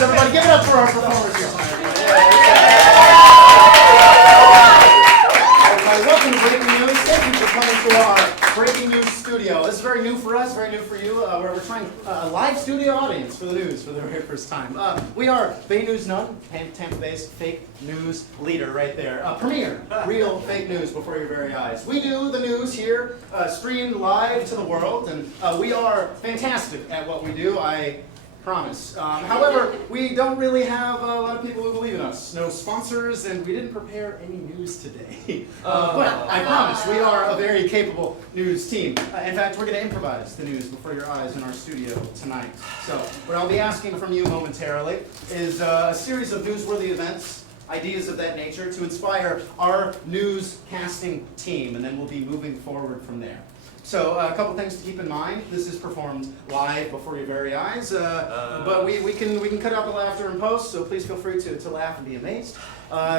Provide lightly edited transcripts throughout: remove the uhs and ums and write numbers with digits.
Thanks, everybody. Give it up for our performers here tonight. Everybody, welcome to Breaking News. Thank you for coming to our Breaking News studio. This is very new for us, very new for you. We're trying a live studio audience for the news for the very first time. We are Bay News None, Tampa Bay's fake news leader right there. Premier, real fake news before your very eyes. We do the news here, streamed live to the world, and we are fantastic at what we do. I promise. However, we don't really have a lot of people who believe in us. No sponsors, and we didn't prepare any news today. But I promise, we are a very capable news team. In fact, we're going to improvise the news before your eyes in our studio tonight. So, what I'll be asking from you momentarily is a series of newsworthy events, ideas of that nature, to inspire our newscasting team, and then we'll be moving forward from there. So a couple things to keep in mind. This is performed live before your very eyes, but we can cut out the laughter in post, so please feel free to laugh and be amazed.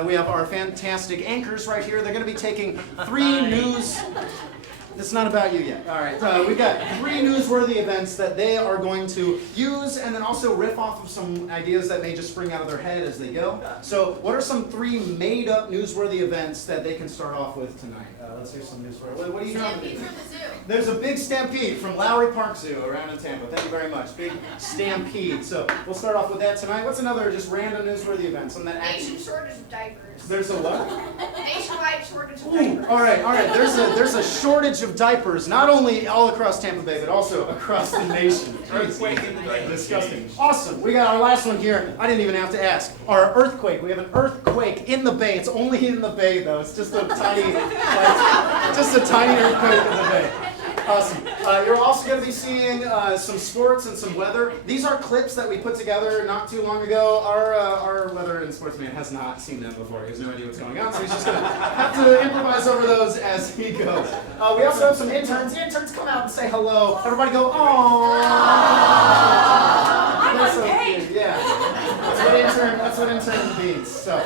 We have our fantastic anchors right here. They're going to be taking 3 news... It's not about you yet. All right, we've got 3 newsworthy events that they are going to use and then also riff off of some ideas that may just spring out of their head as they go. So what are some 3 made-up newsworthy events that they can start off with tonight? Let's hear some newsworthy. What do you know? Stampede from the zoo. There's a big stampede from Lowry Park Zoo around in Tampa. Thank you very much. Big stampede. So we'll start off with that tonight. What's another just random newsworthy event? Some that Nation shortage of diapers. There's a what? Nationwide shortage of diapers. All right. There's a shortage of diapers, not only all across Tampa Bay, but also across the nation. Earthquake in the Bay. Disgusting. Awesome. We got our last one here. I didn't even have to ask. Our earthquake. We have an earthquake in the bay. It's only in the bay, though. It's just a tiny, earthquake in the bay. Awesome. You're also going to be seeing some sports and some weather. These are clips that we put together not too long ago. Our weather and sportsman has not seen them before. He has no idea what's going on, so he's just going to have to improvise over those as he goes. We also have some interns. The interns come out and say hello. Everybody go, aww. That's so cute. Yeah. That's what intern means. So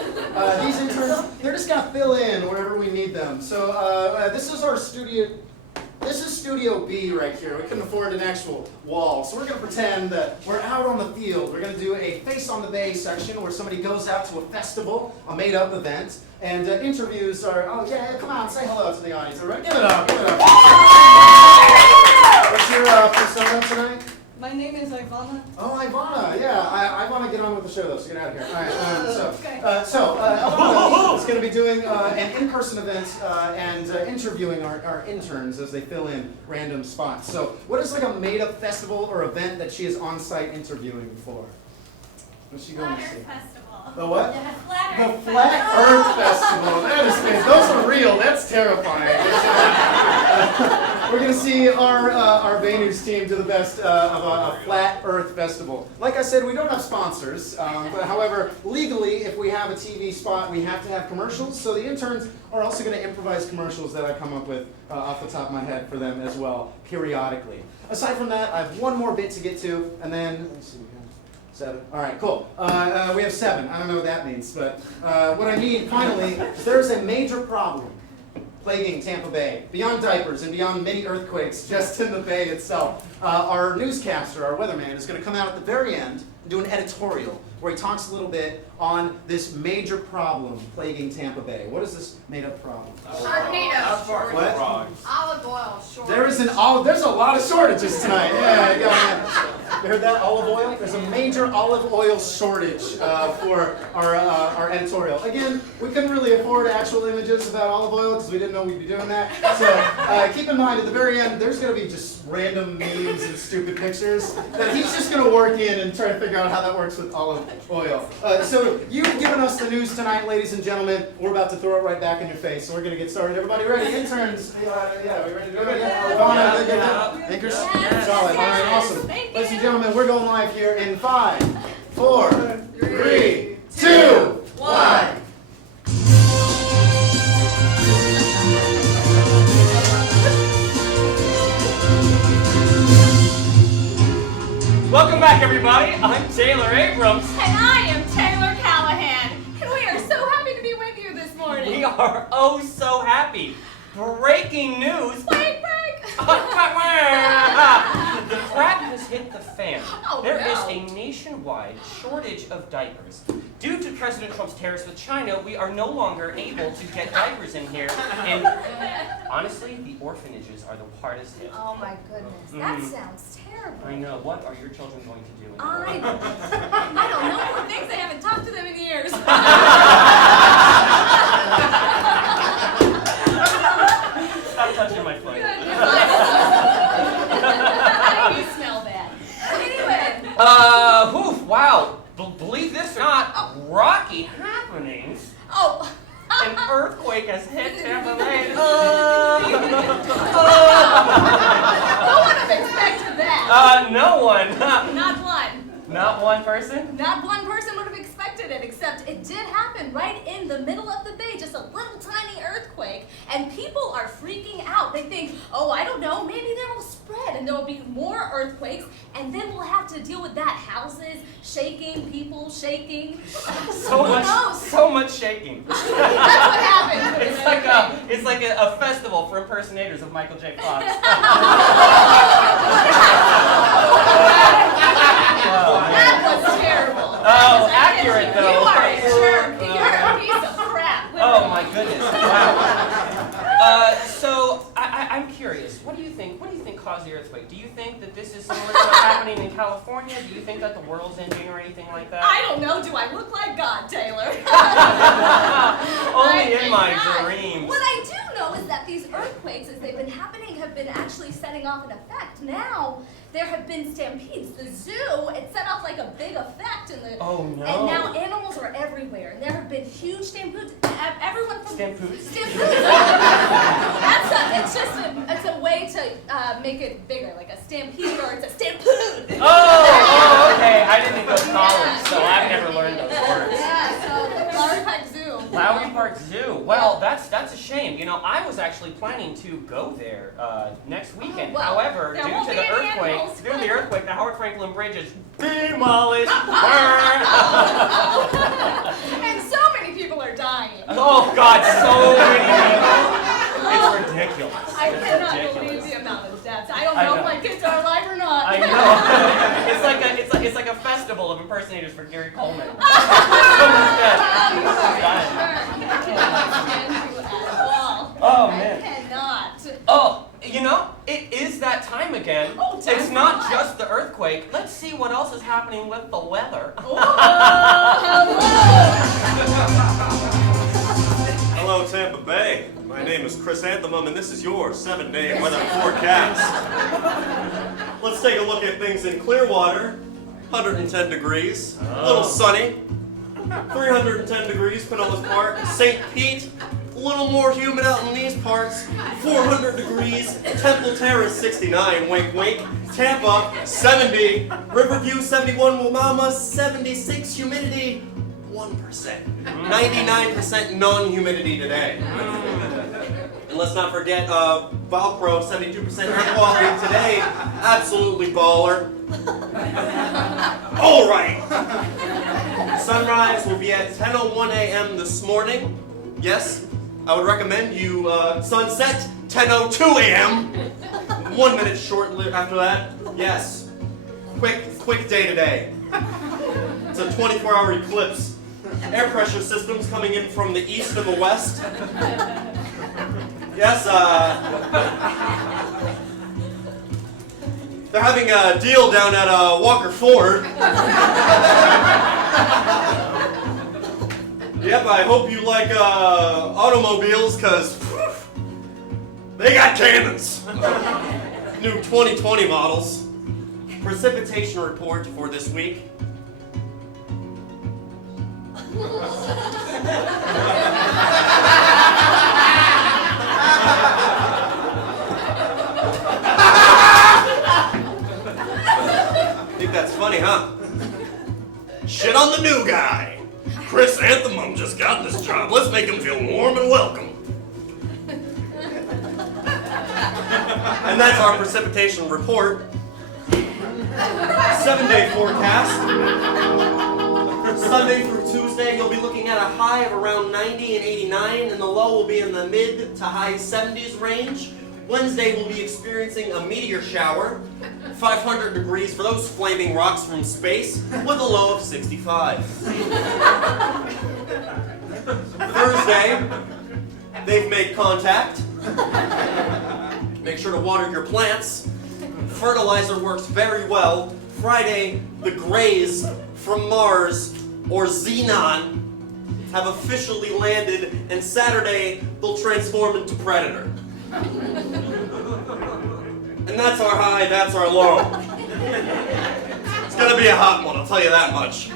these interns, they're just going to fill in wherever we need them. So this is our studio. This is Studio B right here. We couldn't afford an actual wall, so we're going to pretend that we're out on the field. We're going to do a Face on the Bay section where somebody goes out to a festival, a made-up event, and interviews are, oh yeah, come on, say hello to the audience. All right, give it up, give it up. What's your persona tonight? My name is Ivana. Oh, Ivana, yeah. Ivana, get on with the show, though, so get out of here. All right, Ivana is going to be doing an in-person event and interviewing our interns as they fill in random spots. So what is like a made-up festival or event that she is on-site interviewing for? What's she going to see? Festival. The what? The Flat The Earth Flat Earth Festival. That is fantastic. Those are real. That's terrifying. We're going to see our Bay News team do the best of a Flat Earth Festival. Like I said, we don't have sponsors. But however, legally, if we have a TV spot, we have to have commercials. So the interns are also going to improvise commercials that I come up with off the top of my head for them as well, periodically. Aside from that, I have one more bit to get to, and then, let's see. 7. All right, cool. We have 7. I don't know what that means, but what I need, finally, is there's a major problem plaguing Tampa Bay, beyond diapers and beyond many earthquakes just in the Bay itself. Our newscaster, our weatherman, is going to come out at the very end and do an editorial where he talks a little bit on this major problem plaguing Tampa Bay. What is this made-up problem? Sharknado. What? Olive oil shortage. There's a lot of shortages tonight. Yeah, you heard that? Olive oil? There's a major olive oil shortage for our editorial. Again, we couldn't really afford actual images about olive oil because we didn't know we'd be doing that. So keep in mind, at the very end, there's going to be just random memes and stupid pictures that he's just going to work in and try to figure out how that works with olive oil. So you've given us the news tonight, ladies and gentlemen. We're about to throw it right back in your face. So we're going to get started. Everybody ready? Interns? Yeah, we ready to go? Ivana, good? Anchors? Yes. Solid. All right, awesome. Ladies and gentlemen, we're going live here in 5, 4, 3, 2, 1. Welcome back, everybody. I'm Taylor Abrams. And I am Taylor Callahan. And we are so happy to be with you this morning. We are oh so happy. Breaking news. Break! The crap has hit the fan. Oh, There is no. a nationwide shortage of diapers. Due to President Trump's tariffs with China, we are no longer able to get diapers in here. And honestly, the orphanages are the hardest hit. Oh my goodness, that sounds terrible. I know. What are your children going to do? I don't know. Poor things, I haven't talked to them in years. Stop touching my foot. You smell bad. Anyway. Wow. Believe this or not, rocky happenings. Oh. An earthquake has hit Tampa Bay. Who would have expected that? No one. Not one. Not one person? Not one person would have expected it, except it did happen right in the middle of the bay, just a little tiny earthquake, and people are freaking out. They think, oh, I don't know, maybe there will spread, and there will be more earthquakes, and then we'll have to deal with that. Houses shaking, people shaking. So Who knows? so much shaking. That's what happened. It's like a festival for impersonators of Michael J. Fox. That was terrible. Oh, accurate though. You are a jerk. You're a piece of crap. Oh my goodness! Wow. So I'm curious. What do you think? What do you think caused the earthquake? Do you think that this is similar to what's happening in California? Do you think that the world's ending or anything like that? I don't know. Do I look like God, Taylor? Only I in think my not. dreams. What I do know is that these earthquakes, as they've been happening, have been actually setting off an effect. Now, there have been stampedes. The zoo, it set off like a big effect in the... Oh no. And now animals are everywhere. And there have been huge stampedes. Everyone from... Stampedes? Stampedes. It's a way to make it bigger, like a stampede or it's a stampood. Oh, okay. I didn't go to college, so I've never learned those words. Yeah, so Lowry Park Zoo. Lowry Park Zoo. Well, that's a shame. You know, I was actually planning to go there next weekend. Well, However, there due won't to be the any earthquake, animals. the Howard Franklin Bridge is demolished. Burn. And so many people are dying. Oh God, so many people. It's ridiculous. I cannot Ridiculous. believe the amount of deaths. I don't I know if know. my kids are alive or not. I know. It's like a festival of impersonators for Gary Coleman. So much death. Oh, man. I cannot. Oh, you know, it is that time again. Oh, time It's for not what? just the earthquake. Let's see what else is happening with the weather. Oh, hello. Hello, Tampa Bay. My name is Chris Anthem, and this is your 7-day weather forecast. Let's take a look at things in Clearwater. 110 degrees, a little sunny. 310 degrees, Pinellas Park. St. Pete, a little more humid out in these parts. 400 degrees. Temple Terrace, 69. Wink, wink. Tampa, 70. Riverview, 71. Wamama, 76. Humidity, 1%. 99% non-humidity today. And let's not forget Valcro, 72% air quality today. Absolutely baller. All right. Sunrise will be at 10:01 a.m. this morning. Yes, I would recommend you sunset 10:02 a.m. 1 minute short after that. Yes. Quick day today. It's a 24-hour eclipse. Air pressure systems coming in from the east and the west. Yes, they're having a deal down at Walker Ford. Yep, I hope you like automobiles, because they got cannons. New 2020 models. Precipitation report for this week. Think that's funny, huh? Shit on the new guy. Chris Anthem just got this job. Let's make him feel warm and welcome. And that's our precipitation report. 7-day forecast. Sunday through Tuesday, you'll be looking at a high of around 90 and 89, and the low will be in the mid to high 70s range. Wednesday, we'll be experiencing a meteor shower. 500 degrees for those flaming rocks from space with a low of 65. Thursday, they've made contact. Make sure to water your plants. Fertilizer works very well. Friday, the Greys from Mars, or Xenon, have officially landed, and Saturday, they'll transform into Predator. And that's our high, that's our low. It's gonna be a hot one, I'll tell you that much.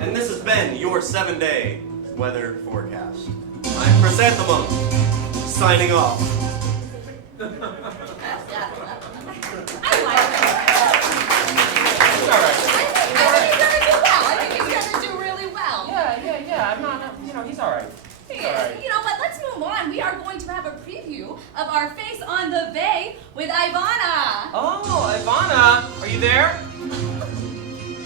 And this has been your 7-day weather forecast. I'm Chrysanthemum, signing off. I like it. It's all right. I think he's gonna do really well. Yeah. I'm not, he's all right. He's all right. You know what? Let's move on. We are going to have a preview of our Face on the Bay with Ivana. Oh, Ivana, are you there?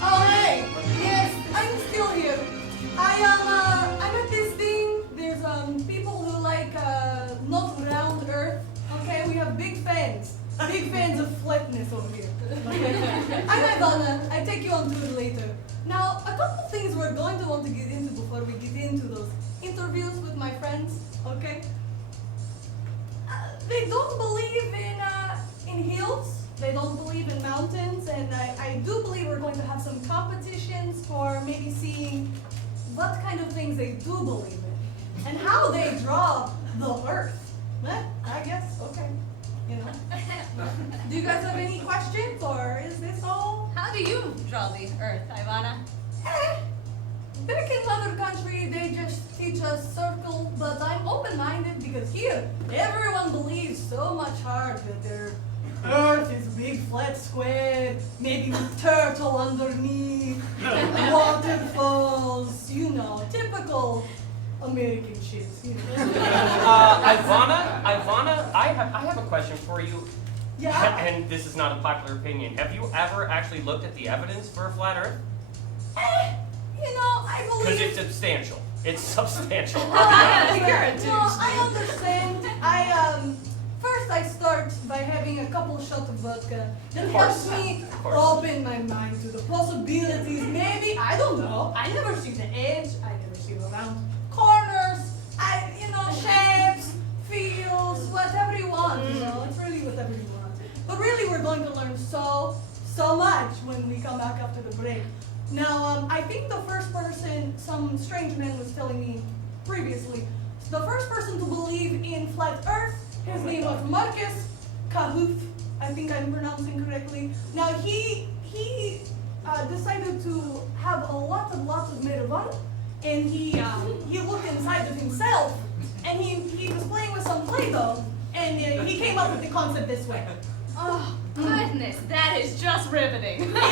Oh, hey! Yes, I'm still here. I'm at this thing. There's people who like not round Earth. Okay, we have big fans of flatness over here. I'm Ivana. I take you on tour later. Now, a couple of things we're going to want to get into before we get into those interviews with my friends. Okay? They don't believe in hills. They don't believe in mountains, and I do believe we're going to have some competitions for maybe seeing what kind of things they do believe in and how they draw the Earth. I guess, okay, you know. Do you guys have any questions, or is this all? How do you draw the Earth, Ivana? Back in another country, they just teach us circle, but I'm open-minded because here, everyone believes so much hard that their Earth is a big flat square, maybe with turtle underneath, waterfalls, you know, typical American shit, you know. Ivana, I have a question for you. Yeah? And this is not a popular opinion. Have you ever actually looked at the evidence for a flat Earth? You know, I Because believe... it's substantial. It's substantial. No, I'll be honest. You're a douche. I understand. First I start by having a couple shots of vodka. That Of course. helps me Of course. open my mind to the possibilities. Maybe, I don't know. I never see the edge. I never see the round corners. Shapes, feels, whatever you want. You know, it's really whatever you want. But really, we're going to learn so much when we come back after the break. Now, I think the first person, some strange man was telling me previously, the first person to believe in flat Earth, his name was Marcus Cahouf. I think I'm pronouncing correctly. Now, he decided to have a lot of marijuana, and he looked inside of himself, and he was playing with some Play-Doh, and he came up with the concept this way. Oh, goodness, that is just riveting. But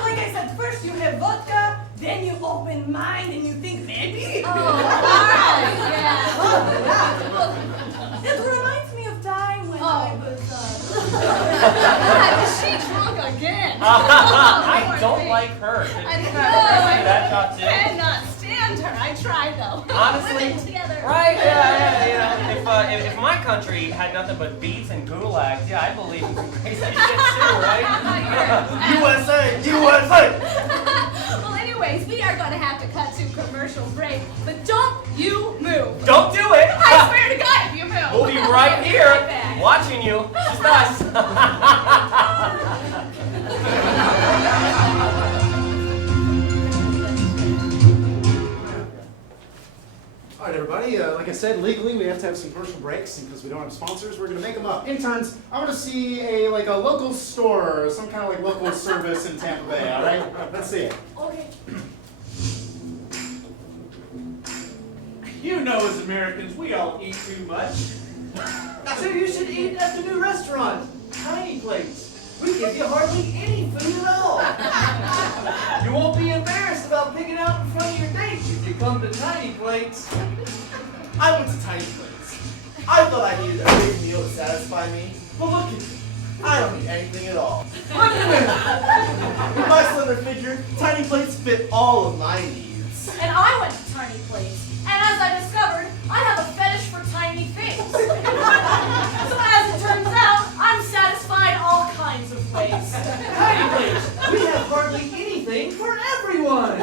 like I said, first you have vodka, then you open mind and you think maybe. Oh, all right, yeah. It reminds me of time when I was. God, is she drunk again? I don't like her. Did I you know. guys see that shot too? Cannot stand her. I tried though. Honestly, Women together. right? If my country had nothing but beats and gulags, yeah, I believe in some crazy shit too, right? USA! Well, anyways, we are going to have to cut to commercial break, but don't you move. Don't do it! I swear to God, if you move. We'll be right here, Right back. watching you. Just us. All right, everybody. Like I said, legally we have to have some commercial breaks, and because we don't have sponsors, we're going to make them up. Interns, I want to see a local store or some kind of local service in Tampa Bay. All right, let's see it. Okay. You know, as Americans, we all eat too much. So you should eat at the new restaurant, Tiny Plates. We give you hardly any food at all. You won't be embarrassed about picking out in front of your dates if you come to Tiny Plates. I went to Tiny Plates. I thought I needed a big meal to satisfy me, but look at me. I don't need anything at all. Look at me. With my slender figure, Tiny Plates fit all of my needs. And I went to Tiny Plates, and as I discovered, I have a fetish for tiny things. So as it turns out, I'm satisfied We have hardly anything for everyone.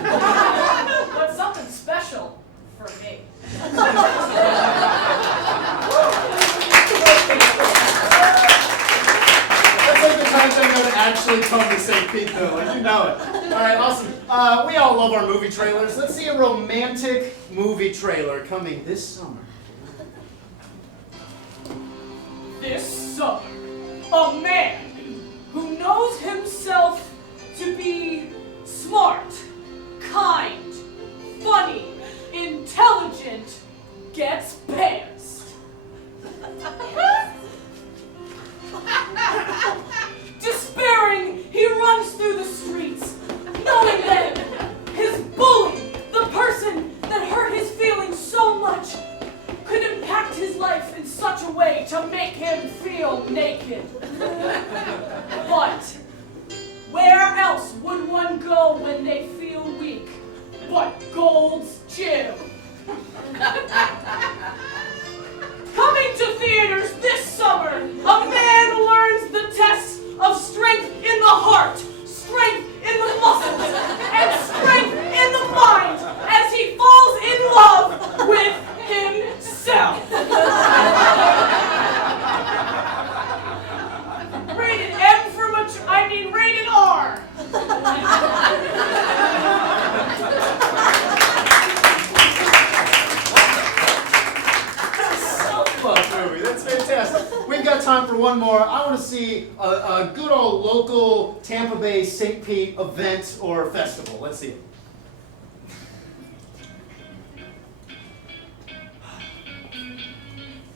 But something special for me. That's like the times I know to actually come to St. Pete, though. Like, you know it. All right, awesome. We all love our movie trailers. Let's see a romantic movie trailer coming this summer. This summer, a man who knows himself to be smart, kind, funny, intelligent, gets passed. Despairing, he runs through the streets, knowing that his bully, the person that hurt his feelings so much, could impact his life in such a way to make him feel naked. But where else would one go when they feel weak but Gold's Gym? Coming to theaters this summer, a man learns the test of strength in the heart, strength in the muscles, and strength in the mind as he falls in love with himself. Rated M for rated R. Movie. That's fantastic. We've got time for one more. I want to see a good old local Tampa Bay St. Pete event or festival. Let's see it.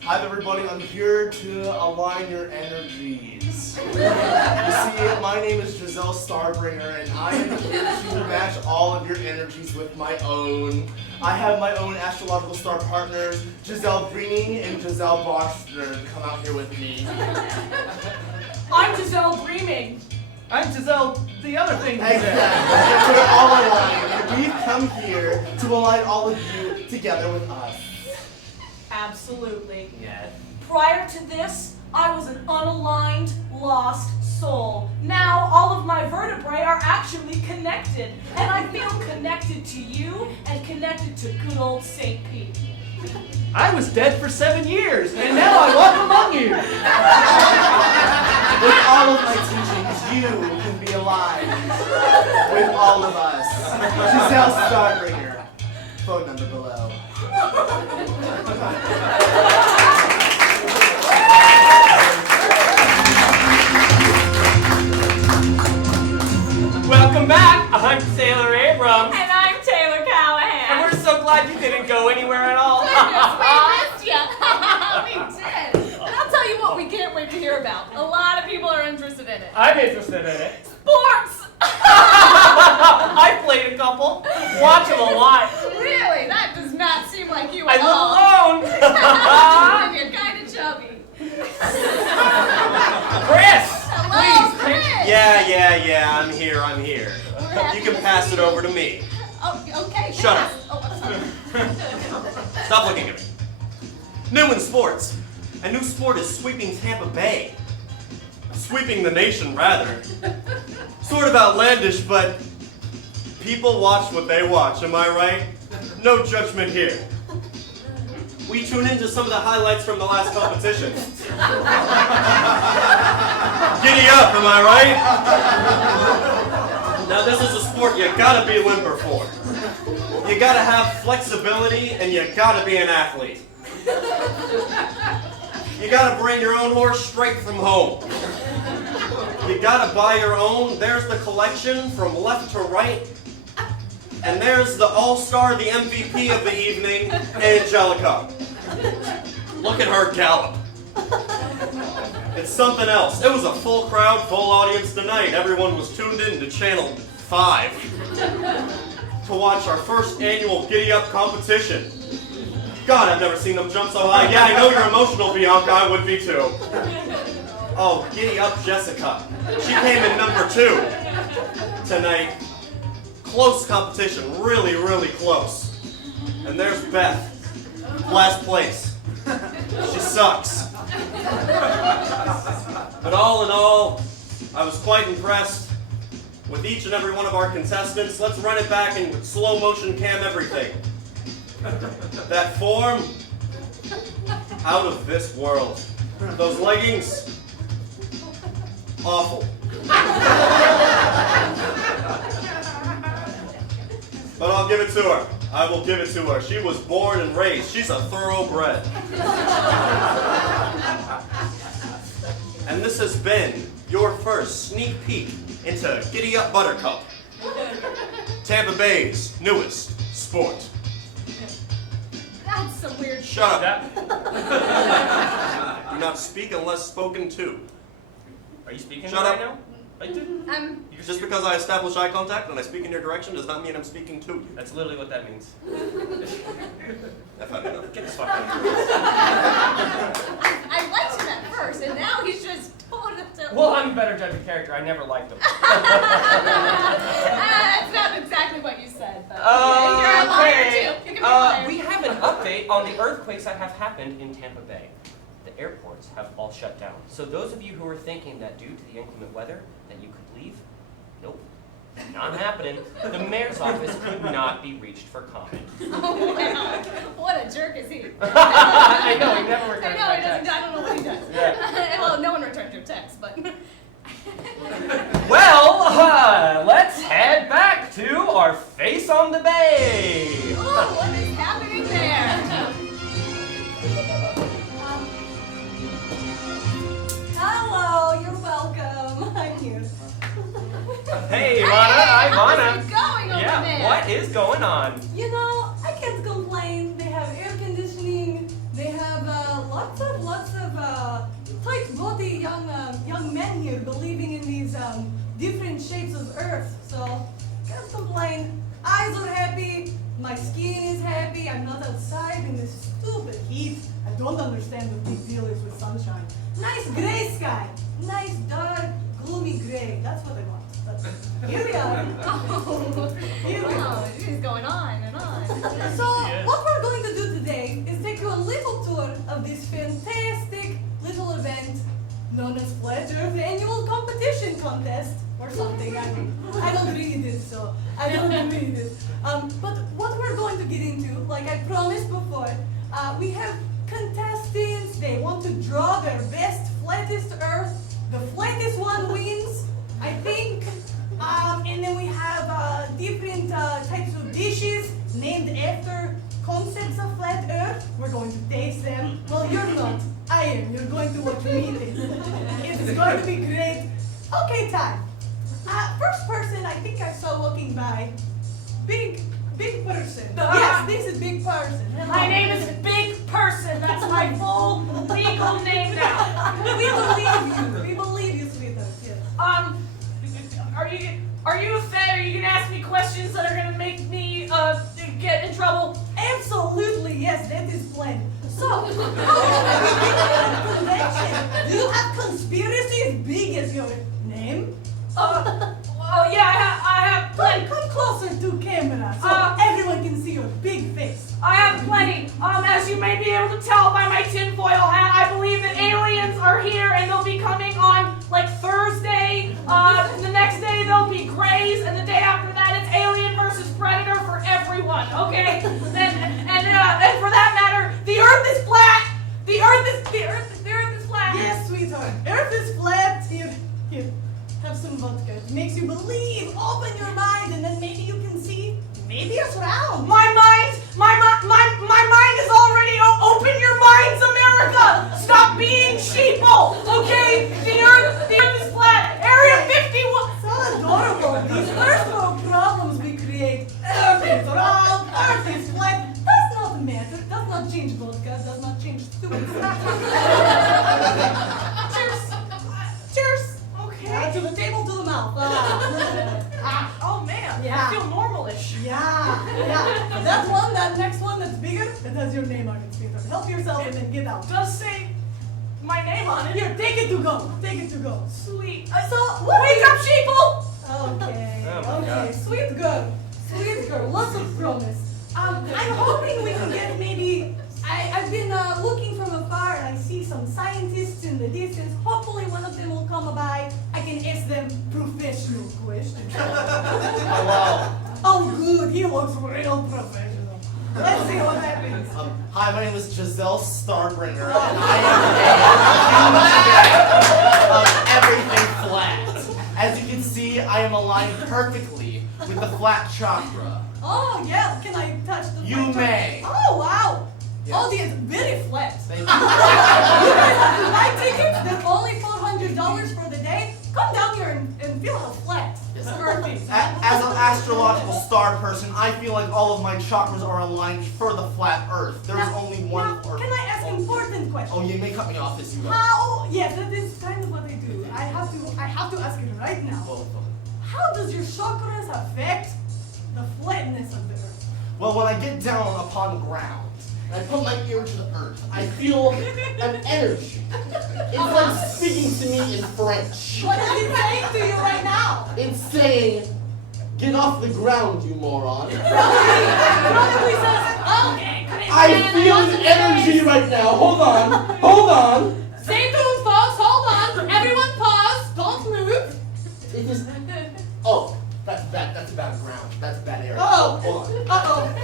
Hi everybody, I'm here to align your energies. You see, my name is Giselle Starbringer, and I am here to match all of your energies with my own. I have my own astrological star partners, Giselle Greening and Giselle Boxner. Come out here with me. I'm Giselle Dreaming. I'm Giselle, the other thing you Exactly. said. We're all aligned, and we've come here to align all of you together with us. Absolutely. Yeah. Prior to this, I was an unaligned, lost soul. Now all of my vertebrae are actually connected, and I feel connected to you and connected to good old St. Pete. I was dead for 7 years, and now I walk among you. With all of my teachings, you can be aligned with all of us. Giselle Starbringer. Phone number below. Welcome back. I'm Sailor Abrams. And I'm Taylor Callahan. And we're so glad you didn't go anywhere at all. Goodness, we missed you. We did. And I'll tell you what we can't wait to hear about. A lot of people are interested in it. I'm interested in it. Sports! I played a couple. Watch them a lot. Really? That does not seem like you I at all. live alone. You're kind of chubby. Chris! Hello, Please, Chris. Yeah, I'm here. We're happy You can to pass see it you. over to me. Oh, okay. Shut pass. up. Oh, I'm sorry. Stop looking at me. New in sports. A new sport is sweeping Tampa Bay. Sweeping the nation, rather. Sort of outlandish, but people watch what they watch, am I right? No judgment here. We tune into some of the highlights from the last competition. Giddy up, am I right? Now this is a sport you gotta be limber for. You gotta have flexibility and you gotta be an athlete. You gotta bring your own horse straight from home. You gotta buy your own. There's the collection from left to right. And there's the all-star, the MVP of the evening, Angelica. Look at her gallop. It's something else. It was a full crowd, full audience tonight. Everyone was tuned in to Channel 5 to watch our first annual Giddy Up competition. God, I've never seen them jump so high. Yeah, I know you're emotional, Bianca. I would be too. Oh, Giddy Up Jessica. She came in number 2 tonight. Close competition, really, really close. And there's Beth, last place. She sucks. But all in all, I was quite impressed. with each and every one of our contestants. Let's run it back and slow motion cam everything. That form, out of this world. Those leggings, awful. But I'll give it to her. I will give it to her. She was born and raised. She's a thoroughbred. And this has been your first sneak peek into Giddy Up Buttercup, Tampa Bay's newest sport. That's some weird shit. Shut up. Do not speak unless spoken to. Are you speaking Shut right up. now? Just because I establish eye contact and I speak in your direction does not mean I'm speaking to you. That's literally what that means. I've had enough. Get this fuck out of here. I liked him at first, and now he's just totally. Well, I'm a better judge of character. I never liked him. That's not exactly what you said, but you're a liar Okay. too. You can be a liar. We have an update on the earthquakes that have happened in Tampa Bay. The airports have all shut down. So those of you who are thinking that due to the inclement weather that you could leave, nope, not happening. The mayor's office could not be reached for comment. Oh, wow. What a jerk is he? I know, he never I returns know, my he doesn't. text. I don't know what he does. Yeah. Well, no one returns your text, but. Well, let's head back to our face on the bay. Oh, what is happening there? Hello, you're welcome. I'm here. Hey, Ivana. Hi, How's Ivana. it going over Yeah, there? what is going on? You know, I can't complain. They have air conditioning. They have lots of tight-body young men here believing in these different shapes of Earth. So can't complain. Eyes are happy. My skin is happy. I'm not outside in this stupid heat. I don't understand what big deal is with sunshine. Nice gray sky. Nice dark, gloomy gray. That's what I want. But here we are. Here we Oh, are. she's going on and on. So what we're going to do today is take you a little tour of this fantastic little event known as Flat Earth Annual Competition Contest or something. I don't read it, so I don't read it. But what we're going to get into, like I promised before, we have contestants. They want to draw their best flattest Earth. The flattest one wins, I think. And then we have different types of dishes named after concepts of flat Earth. We're going to taste them. Well, you're not. I am. You're going to watch me taste them. It's going to be great. Okay, time. First person I think I saw walking by. Big person. Yes, this is big person. Hello. My name is Big Person. That's my full legal name now. We believe you. We believe you, sweetheart. Yes. Are you a Fed? Are you gonna ask me questions that are gonna make me get in trouble? Absolutely, yes, that is planned. So, how long have you been at a convention? Do you have conspiracy as big as your name? Oh yeah, I have plenty. Come closer to camera so everyone can see your big face. I have plenty. As you may be able to tell by my tinfoil hat, I believe that aliens are here and they'll be coming on like Thursday. The next day they'll be Greys, and the day after that it's Alien versus Predator for everyone. Okay, and for that matter, the Earth is flat. The Earth is flat. Yes, sweetheart. Earth is flat. Here. Have some vodka. It makes you believe. Open your mind, and then maybe you can see. Maybe it's round. My mind is already open your minds, America! Stop being sheeple, okay? The earth is flat. Area 51. So adorable. These first world problems we create. Earth is round. Earth is flat. Does not matter. Does not change vodka. Does not change stupid stuff. Cheers. Okay. To the table, to the mouth. Oh man, Yeah. I feel normal-ish. Yeah. That next one that's bigger, that has your name on it, sweetheart. Help yourself and then get out. Does say my name on it. Here, take it to go. Sweet. So, Wake up, sheeple! Okay, Oh my okay. God. Sweet girl. Lots of promise. I'm hoping we can get maybe, I I've been looking from afar and I see some scientists in the distance. Hopefully one of them will come by. I can ask them professional questions. Oh, wow. Oh, good. He looks real professional. Let's see what happens. Hi, my name is Giselle Starbringer, and I am a huge fan of everything flat. As you can see, I am aligned perfectly with the flat chakra. Oh, yeah. Can I touch the You flat chakra? may. Oh, wow. Yes. Oh, it's very flat. Thank You you. guys have to buy tickets. They're only $400 for the day. Come down here and feel how flat. Yes. Perfect. As an astrological star person, I feel like all of my chakras are aligned for the flat Earth. There is Now- only one now, Earth. Can I ask important questions? Oh, you may cut me off as you will. How? Yes, that is kind of what I do. I have to ask it right now. Well, How does your chakras affect the flatness of the earth? well, when I get down upon the ground, and I put my ear to the earth, I feel an energy. It's like speaking to me in French. What is it saying to you right now? It's saying, get off the ground, you moron. Probably says, okay, I feel an energy right now. Hold on. Stay tuned, folks. Hold on. Everyone pause. Don't move. It is, oh, that's bad ground. That's bad area. Oh. Hold on. Uh-oh.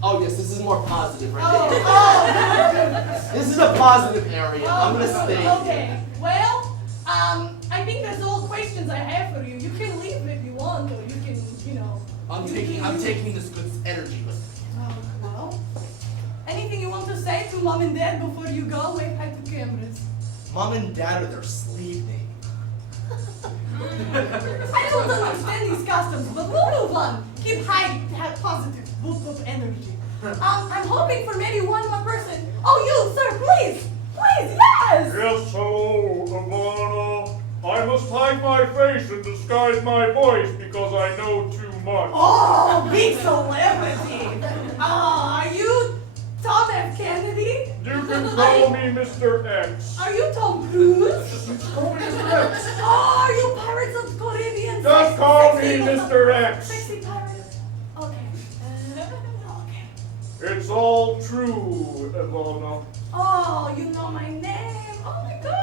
Oh, yes, this is more positive right Oh, here. oh. This is a positive area. I'm gonna stay here. Okay. Well, I think that's all questions I have for you. You can leave if you want, or you can, I'm taking this good energy with me. Oh, well. Anything you want to say to mom and dad before you go? Wave hi to cameras. Mom and dad are there sleeping. I don't understand these customs, but we'll move on. Keep high, have positive, whoop energy. I'm hoping for maybe one more person. Oh, you, sir, please, yes. Yes, hello, Ivana. I must hide my face and disguise my voice because I know too much. Oh, big celebrity. Are you Tom F. Kennedy? You can call me Mr. X. Are you Tom Cruise? Call me Mr. X. Oh, are you Pirates of the Caribbean? Just call me Sexy- Mr. X. Sexy pirate. Okay. Okay. It's all true, Ivana. Oh, you know my name. Oh my gosh.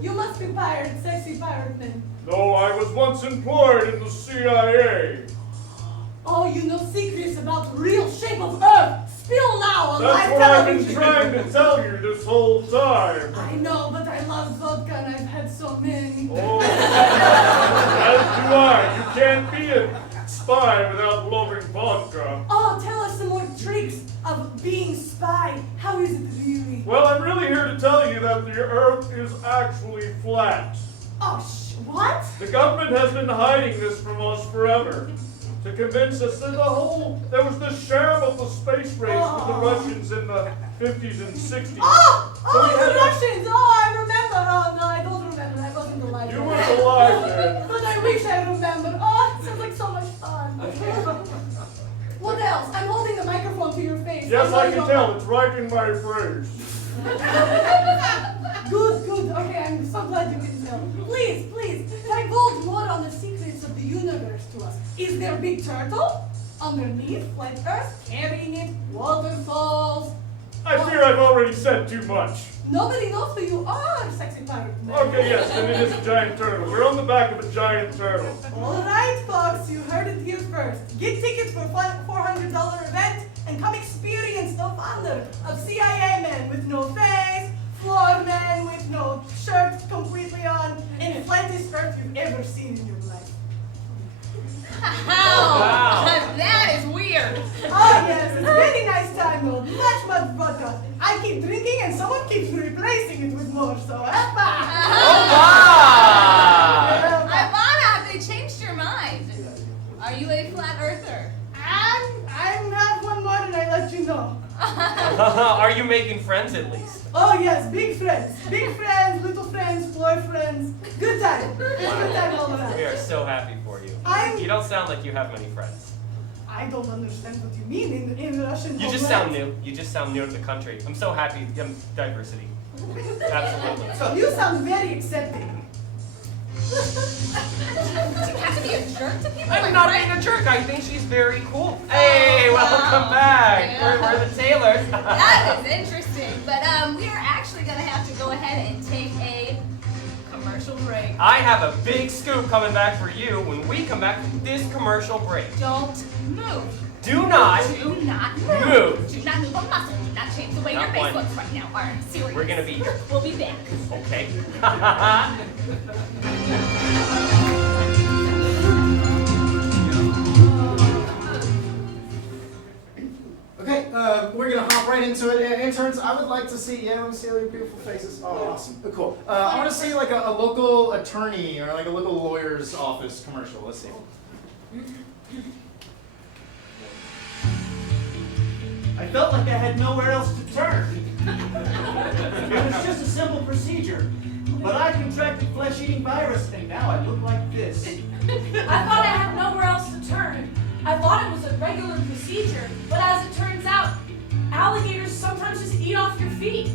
You must be pirate, sexy pirate man. No, I was once employed in the CIA. Oh, you know secrets about real shape of Earth. Spill now on That's live what I've television. been trying to tell you this whole time. I know, but I love vodka and I've had so many. Oh, as do I. You can't be a spy without loving vodka. Oh, tell us some more tricks of being spy. How is it really? Well, I'm really here to tell you that the Earth is actually flat. Oh, what? The government has been hiding this from us forever. To convince us that there was this sham of the space race with the Russians in the 50s and 60s. Oh, So we had the to- Russians. Oh, I remember. Oh, no, I don't remember. I wasn't alive. You weren't alive then. But I wish I remembered. Oh, it sounds like so much fun. What else? I'm holding the microphone to your face. Yes, I can tell. It's right in my face. Good. Okay, I'm so glad you can tell. Please, divulge more on the secrets of the universe to us. Is there a big turtle underneath, flat Earth, carrying it, waterfalls? I fear I've already said too much. Nobody knows who you are, sexy pirate man. Okay, yes, then it is a giant turtle. We're on the back of a giant turtle. All right, folks, you heard it here first. Get tickets for $400 event and come experience the wonder of CIA men with no face, floor men with no shirt completely on, and the flattest Earth you've ever seen in your life. Wow. That is weird. Oh yes, it's a very nice time though. Much vodka. I keep drinking and someone keeps replacing it with more, so Oh, Wow. wow. Ivana, have they changed your mind? Are you a flat earther? I'm not one more and I let you know. Are you making friends at least? Oh yes, big friends, little friends, boyfriends. Good time. It's good time all around. We are so happy for you. I'm- You don't sound like you have many friends. I don't understand what you mean in Russian. You just sound new. You just sound new to the country. I'm so happy. Diversity. Absolutely. You sound very accepting. Do you have to be a jerk to people? I'm like, not right? being a jerk. I think she's very cool. Hey, welcome back. Yeah. We're the Taylors. That is interesting. But we are actually going to have to go ahead and take a commercial break. I have a big scoop coming back for you when we come back from this commercial break. Don't move. Do not Do not move. move. Do not move a muscle. Do not change the way Not your face one. looks right now. All right, serious. We're gonna be here. We'll be back. Okay. Okay, we're gonna hop right into it. Interns, I would like to see, let me see all your beautiful faces. Oh, awesome, cool. I wanna see like a local attorney or like a local lawyer's office commercial. Let's see. I felt like I had nowhere else to turn. It was just a simple procedure. But I contracted flesh-eating virus, and now I look like this. I thought I had nowhere else to turn. I thought it was a regular procedure, but as it turns out, alligators sometimes just eat off your feet.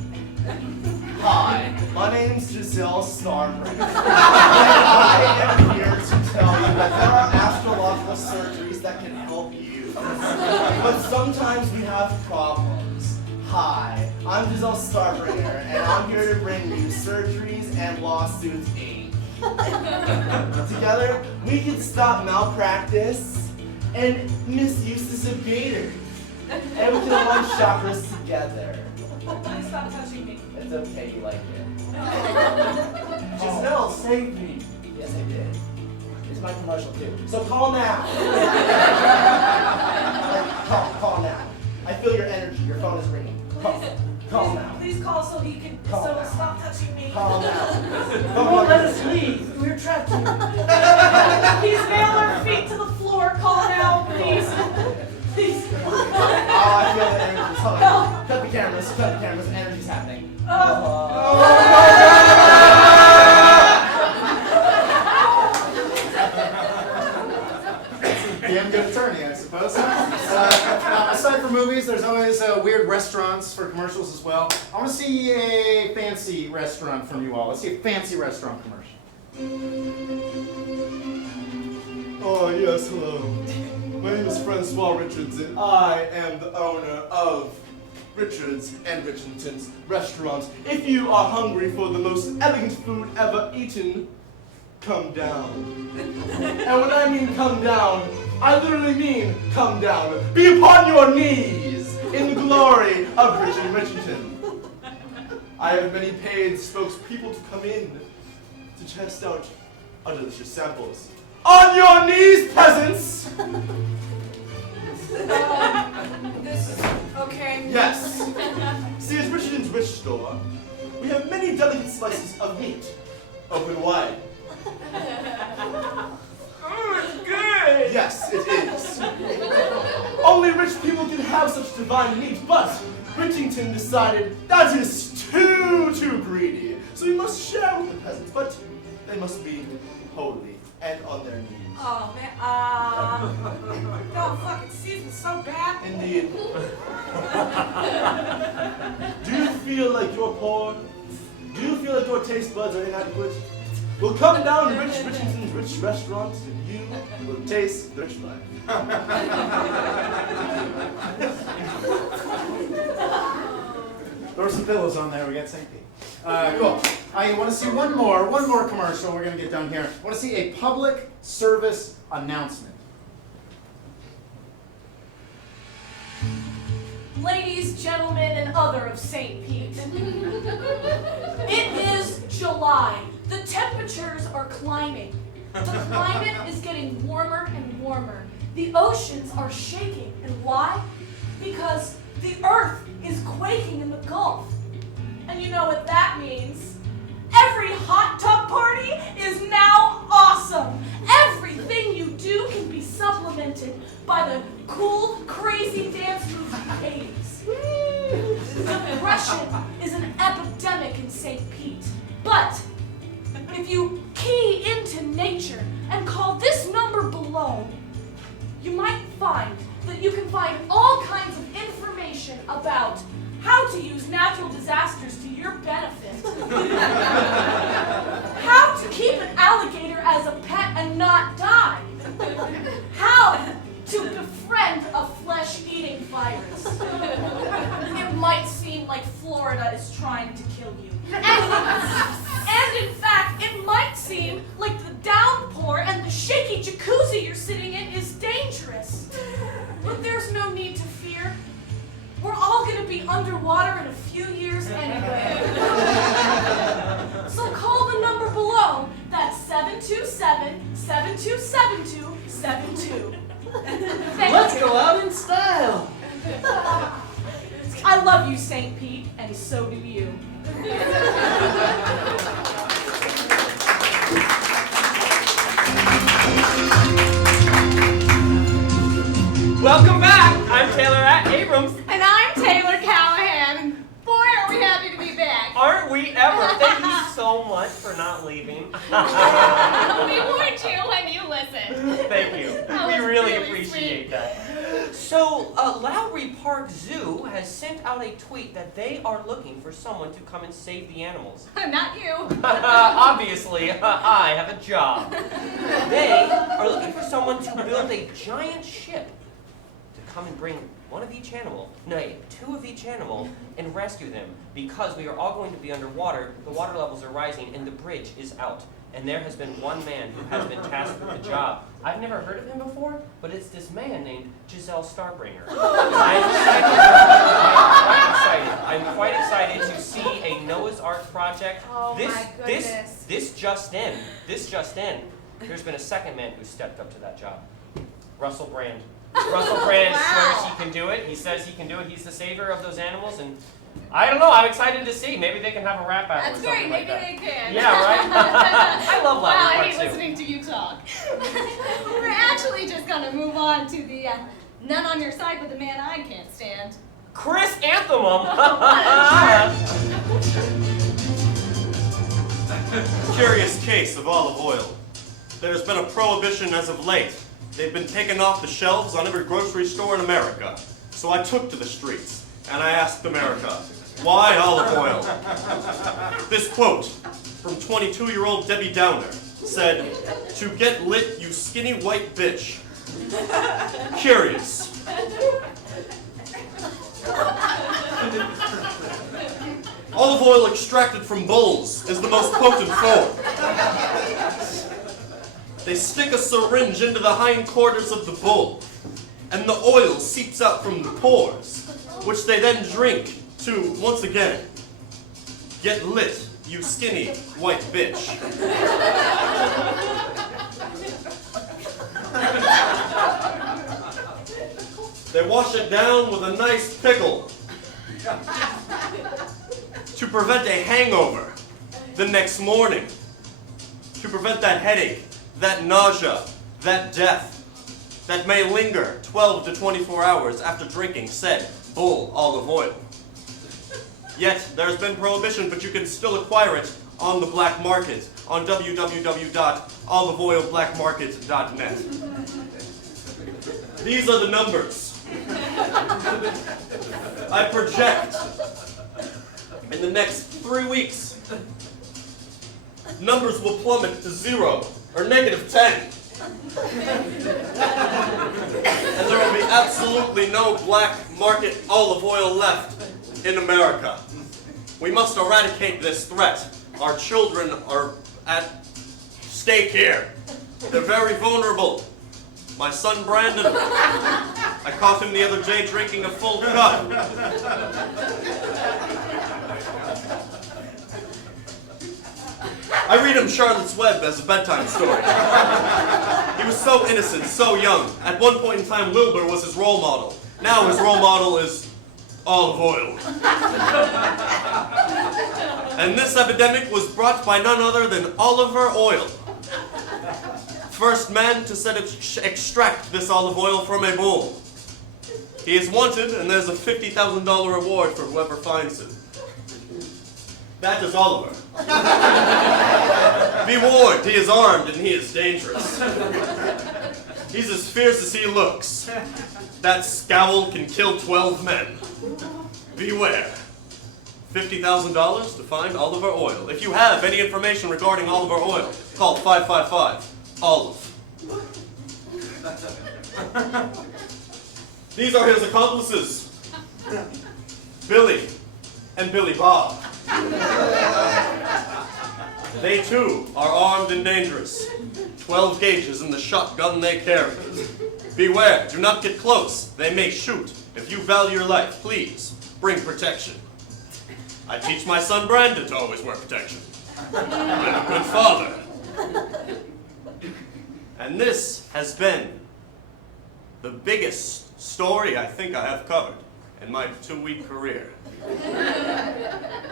Hi, my name's Giselle Starbright. I am here to tell you that there are astrological surgeries that can help you. But sometimes we have problems. Hi, I'm Giselle Starbringer, and I'm here to bring you Surgeries and Lawsuits Inc. Together, we can stop malpractice and misuses of gators. And we can align chakras together. Please stop touching me. It's okay, you like it. Giselle, save me. Yes, I did. It's my commercial too. So call now. Call now. I feel your energy. Your phone is ringing. Call now. Please call so he can Call so now. stop touching me. Call now. You won't let us leave. We're trapped here. Please nail our feet to the floor. Call now, please. Please. Oh, I feel the energy. Hold on. Cut the cameras. Cut the cameras. Energy's happening. Damn good attorney, I suppose. Now, aside from movies, there's always weird restaurants for commercials as well. I want to see a fancy restaurant from you all. Let's see a fancy restaurant commercial. Oh, yes, hello. My name is Francois Richards, and I am the owner of Richards and Richardson's Restaurant. If you are hungry for the most elegant food ever eaten, come down. And when I mean come down, I literally mean come down. Be upon your knees in the glory of Richard Richardson. I have many paid spokespeople to come in to test out our delicious samples. On your knees, peasants! This is okay. Yes. See, at Richardson's Rich Store, we have many delicate slices of meat. Open wide. Oh, it's good. Yes, it is. Only rich people can have such divine meat, but Richington decided that is too greedy. So we must share with the peasants, but they must be holy and on their knees. Oh man, God, fucking season's so bad. Indeed. Do you feel like you're poor? Do you feel like your taste buds are inadequate? Well, come down to Richardson's Rich Restaurant and you will taste the rich life. Throw some pillows on there, we got St. Pete. Cool. I want to see one more commercial. We're going to get done here. I want to see a public service announcement. Ladies, gentlemen, and other of St. Pete. It is July. The temperatures are climbing. The climate is getting warmer and warmer. The oceans are shaking. And why? Because the earth is quaking in the Gulf. And you know what that means? Every hot tub party is now awesome. Everything you do can be supplemented by the cool, crazy dance moves of the 80s. Depression is an epidemic in St. Pete. But if you key into nature and call this number below, you might find that you can find all kinds of information about how to use natural disasters to your benefit, how to keep an alligator jacuzzi you're sitting in is dangerous. But there's no need to fear. We're all going to be underwater in a few years anyway. So call the number below. That's 727-727272. Let's go out in style. I love you, St. Pete, and so do you. Welcome back. I'm Taylor Abrams. And I'm Taylor Callahan. And boy, are we happy to be back. Aren't we ever? Thank you so much for not leaving. We warned you when you listened. Thank you. That We was really really appreciate sweet. that. So, Lowry Park Zoo has sent out a tweet that they are looking for someone to come and save the animals. Not you. Obviously, I have a job. They are looking for someone to build a giant ship to come and bring one of each animal, no, two of each animal, and rescue them. Because we are all going to be underwater, the water levels are rising, and the bridge is out. And there has been one man who has been tasked with the job. I've never heard of him before, but it's this man named Giselle Starbringer. I'm quite excited to see a Noah's Ark project. Oh my goodness. This just in. There's been a second man who stepped up to that job. Russell Brand. Russell Brand Wow. swears he can do it. He says he can do it. He's the savior of those animals, and I don't know. I'm excited to see. Maybe they can have a rap battle That's or something great. like Maybe that. they can. Yeah, right? I love Wow, Lowry I Park hate Zoo. listening to you talk. We're actually just going to move on to the none on your side but the man I can't stand. Chris Anthem. Curious case of olive oil. There's been a prohibition as of late. They've been taken off the shelves on every grocery store in America. So I took to the streets and I asked America, why olive oil? This quote from 22-year-old Debbie Downer said, "To get lit, you skinny white bitch." Curious. Olive oil extracted from bulls is the most potent form. They stick a syringe into the hindquarters of the bull, and the oil seeps out from the pores, which they then drink to, once again, get lit, you skinny white bitch. They wash it down with a nice pickle to prevent a hangover the next morning, to prevent that headache, that nausea, that death that may linger 12 to 24 hours after drinking said bull olive oil. Yet, there's been prohibition, but you can still acquire it on the black market on www.oliveoilblackmarket.net. These are the numbers. I project in the next 3 weeks, numbers will plummet to 0 or -10. And there will be absolutely no black market olive oil left in America. We must eradicate this threat. Our children are at stake here. They're very vulnerable. My son Brandon, I caught him the other day drinking a full cup. I read him Charlotte's Web as a bedtime story. He was so innocent, so young. At one point in time, Wilbur was his role model. Now his role model is olive oil. And this epidemic was brought by none other than Oliver Oil. First man to extract this olive oil from a bull. He is wanted, and there's a $50,000 reward for whoever finds him. That is Oliver. Be warned, he is armed and he is dangerous. He's as fierce as he looks. That scowl can kill 12 men. Beware. $50,000 to find Oliver Oil. If you have any information regarding Oliver Oil, call 555-OLIVE. These are his accomplices. Billy and Billy Bob. They too are armed and dangerous. 12 gauges in the shotgun they carry. Beware, do not get close. They may shoot. If you value your life, please bring protection. I teach my son Brandon to always wear protection. I'm a good father. And this has been the biggest story I think I have covered in my 2-week career.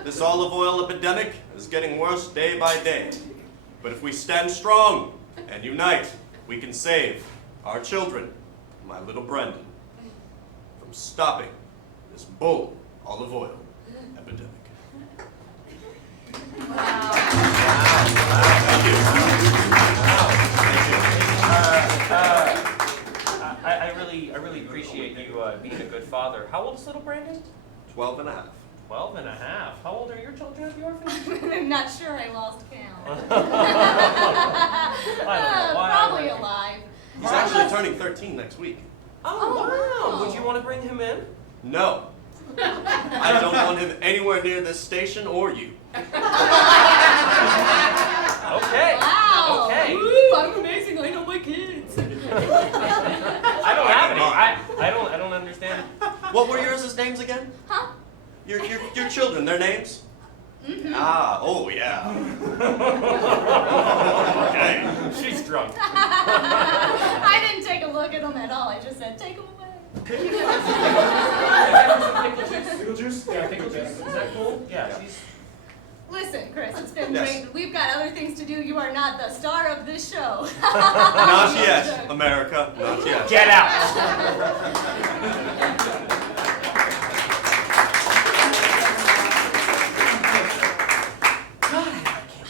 This olive oil epidemic is getting worse day by day. But if we stand strong and unite, we can save our children, my little Brendan, from stopping this bull olive oil epidemic. Wow. I really appreciate you being a good father. How old is little Brandon? 12 and a half. 12 and a half. How old are your children at the orphanage? I'm not sure, I lost count. I don't know why. Probably alive. He's actually turning 13 next week. Oh, wow. Would you want to bring him in? No. I don't want him anywhere near this station or you. Okay. Wow. Okay. Ooh, I'm amazing. I know my kids. I don't have any. I don't understand. What were yours' names again? Huh? Your children, their names? Mm-hmm. Ah, oh yeah. Okay. She's drunk. I didn't take a look at them at all. I just said, take them away. Pickle juice? Yeah, pickle juice. Is that cool? Yeah. She's... Listen, Chris, it's been Yes. great. We've got other things to do. You are not the star of this show. Not yet, America. Not yet. Get out.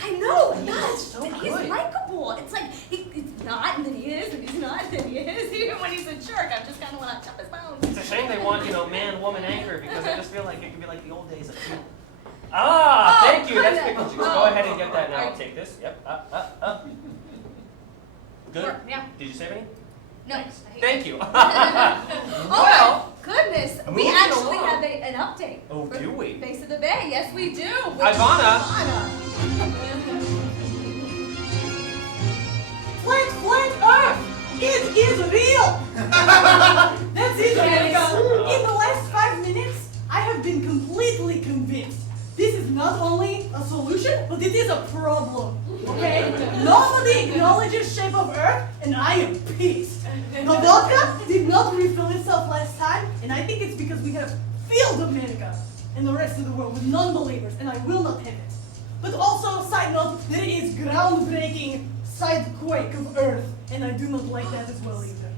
I know, He's so he's good. likable. It's like he's not, and then he is, and he's not, and then he is. Even when he's a jerk, I'm just kind of want to chop his bones. It's a shame they want, man, woman anchor because I just feel like it could be like the old days of Ah, Oh, thank you. That's goodness. pickle juice. Go Oh. ahead and get that now. I'll take this. Yep. Up. Good? Sure, yeah. Did you save any? No. Thank you. Oh Well, my goodness, we moving actually along. have an update. Oh, for do we? Face of the Bay, yes we do. With Ivana. Flat Earth! It is real! That's it, America. In the last 5 minutes, I have been completely convinced. This is not only a solution, but it is a problem. Okay? Nobody acknowledges shape of Earth, and I am pissed. The vodka did not refill itself last time, and I think it's because we have filled America and the rest of the world with non-believers, and I will not have it. But also, side note, there is groundbreaking sidequake of Earth, and I do not like that as well either.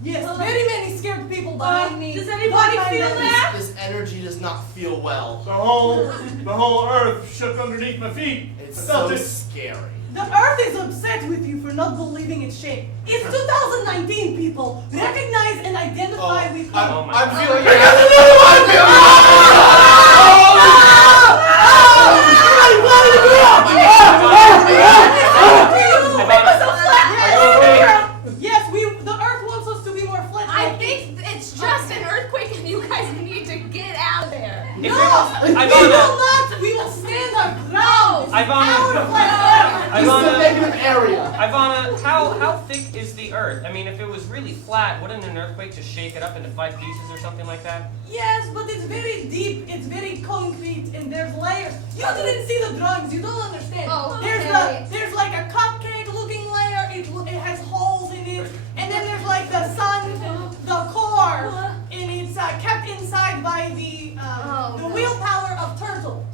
Yes, very many scared people behind me. Does anybody Don't mind feel that? This energy does not feel well. The whole earth shook underneath my feet. It's I felt so it. scary. The Earth is upset with you for not believing its shape. It's 2019, people. Recognize and identify with you. Oh my I'm God. feeling Yes, the Earth wants us to be more flat. I think it's just an earthquake and you guys need to get out of there. If No, you're- we will Ivana. not. We will stand our ground. Ivana. Our flat This is a Ivana. negative area. Ivana, how thick is the earth? I mean, if it was really flat, wouldn't an earthquake just shake it up into 5 pieces or something like that? Yes, but it's very deep. It's very concrete, and there's layers. You didn't see the drawings. You don't understand. Oh, There's okay. there's like a cupcake-looking layer. It has holes in it, and then there's like the sun, the core, and it's kept inside by the no. willpower of turtle.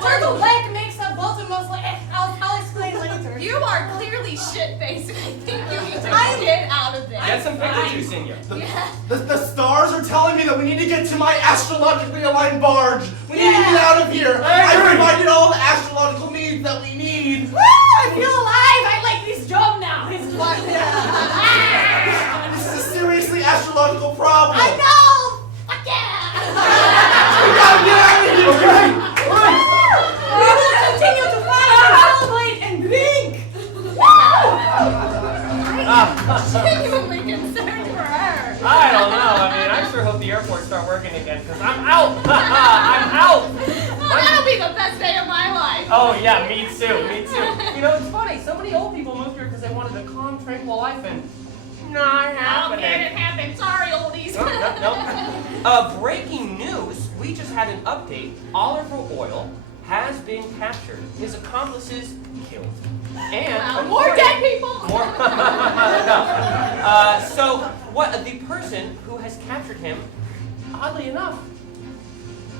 Turtle leg makes a bottomless leg. I'll explain later. You are clearly shit-faced. I think you need to I'm- get out of there. Get some pickle juice in you. Yeah. The stars are telling me that we need to get to my astrologically aligned barge. We need to get out of here. I provided all the astrological needs that we need. Woo! I feel alive. I like this job now. It's fun. This is a seriously astrological problem. I know. Fuck yeah. We gotta get out of here, okay? We will continue to fight and celebrate and drink. I'm genuinely concerned for her. I don't know. I mean, I sure hope the airports start working again because I'm out. I'm out. Well, that'll be the best day of my life. yeah, me too, me too. You know, it's funny, so many old people moved here because they wanted a calm, tranquil life, and not happening. It happened. Sorry, oldies. No. Breaking news, we just had an update. Oliver Oil has been captured. His accomplices killed. And more dead people. More. So what? The person who has captured him, oddly enough,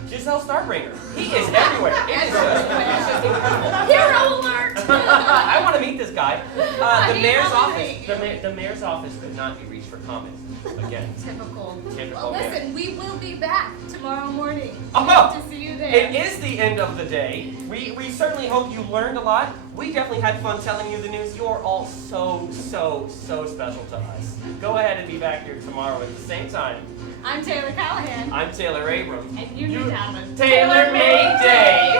Giselle Starbringer. He is everywhere. It's just incredible. Hero alert. I want to meet this guy. The He mayor's knows office. me. The mayor's office could not be reached for comment. Again. Typical. Typical. Well, listen, we will be back tomorrow morning. Oh, Hope to see you there. it is the end of the day. We certainly hope you learned a lot. We definitely had fun telling you the news. You're all so special to us. Go ahead and be back here tomorrow at the same time. I'm Taylor Callahan. I'm Taylor Abrams. And you need to have a Tailor-made day.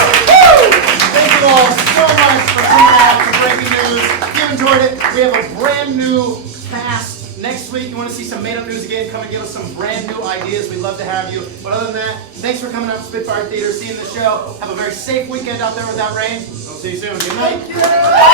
Thank you all so much for coming out for breaking news. If you enjoyed it, we have a brand new cast next week. You want to see some made-up news again? Come and give us some brand new ideas. We'd love to have you. But other than that, thanks for coming out to Spitfire Theater, seeing the show. Have a very safe weekend out there without rain. We'll see you soon. Good night.